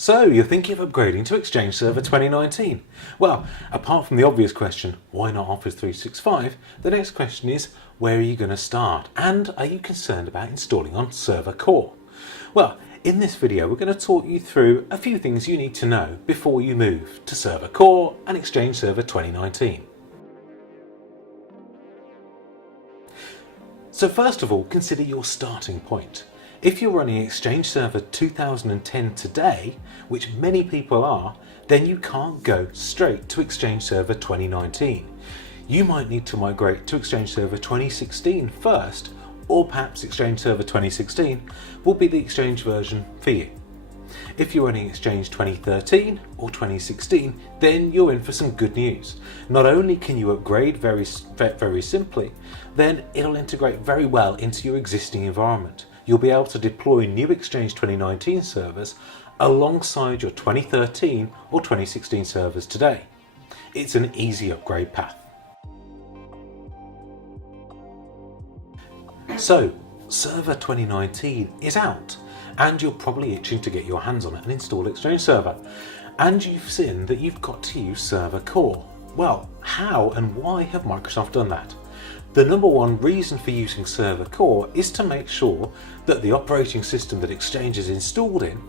So, you're thinking of upgrading to Exchange Server 2019? Well, apart from the obvious question, why not Office 365, the next question is, where are you going to start? And are you concerned about installing on Server Core? Well, in this video, we're going to talk you through a few things you need to know before you move to Server Core and Exchange Server 2019. So first of all, consider your starting point. If you're running Exchange Server 2010 today, which many people are, then you can't go straight to Exchange Server 2019. You might need to migrate to Exchange Server 2016 first, or perhaps Exchange Server 2016 will be the Exchange version for you. If you're running Exchange 2013 or 2016, then you're in for some good news. Not only can you upgrade very simply, then it'll integrate very well into your existing environment. You'll be able to deploy new Exchange 2019 servers alongside your 2013 or 2016 servers today. It's an easy upgrade path. So, Server 2019 is out, and you're probably itching to get your hands on it and install Exchange Server. And you've seen that you've got to use Server Core. Well, how and why have Microsoft done that? The number one reason for using Server Core is to make sure that the operating system that Exchange is installed in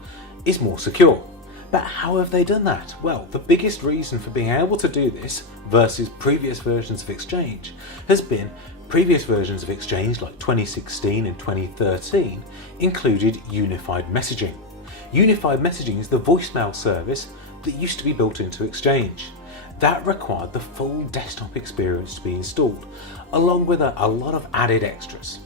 is more secure. But how have they done that? Well, the biggest reason for being able to do this versus previous versions of Exchange has been previous versions of Exchange like 2016 and 2013 included unified messaging. Unified messaging is the voicemail service that used to be built into Exchange. That required the full desktop experience to be installed, along with a lot of added extras.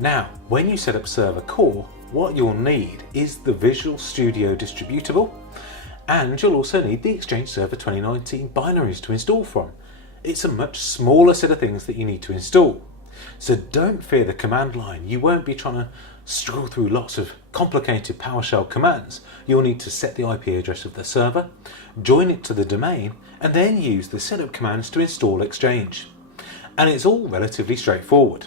Now, when you set up Server Core, what you'll need is the Visual Studio distributable, and you'll also need the Exchange Server 2019 binaries to install from. It's a much smaller set of things that you need to install. So don't fear the command line. You won't be trying to scroll through lots of complicated PowerShell commands. You'll need to set the IP address of the server, join it to the domain, and then use the setup commands to install Exchange. And it's all relatively straightforward.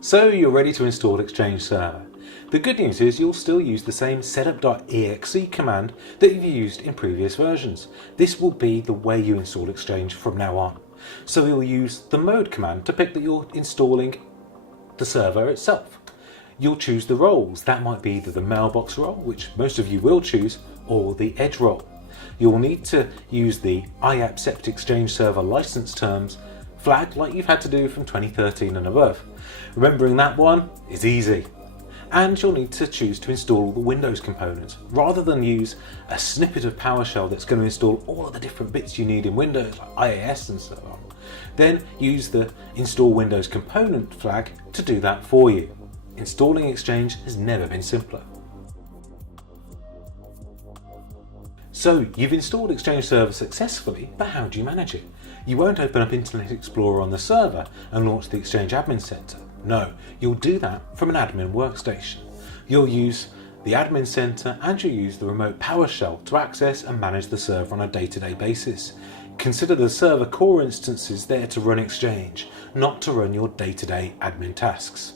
So you're ready to install Exchange Server. The good news is you'll still use the same setup.exe command that you've used in previous versions. This will be the way you install Exchange from now on. So you'll use the mode command to pick that you're installing the server itself. You'll choose the roles. That might be either the mailbox role, which most of you will choose, or the edge role. You'll need to use the IAPSEPT Exchange Server license terms flag like you've had to do from 2013 and above. Remembering that one is easy. And you'll need to choose to install the Windows components. Rather than use a snippet of PowerShell that's going to install all of the different bits you need in Windows, like IAS and so on, then use the Install Windows Component flag to do that for you. Installing Exchange has never been simpler. So you've installed Exchange Server successfully, but how do you manage it? You won't open up Internet Explorer on the server and launch the Exchange Admin Center. No, you'll do that from an admin workstation. You'll use the admin center and you'll use the remote PowerShell to access and manage the server on a day-to-day basis. Consider the Server Core instances there to run Exchange, not to run your day-to-day admin tasks.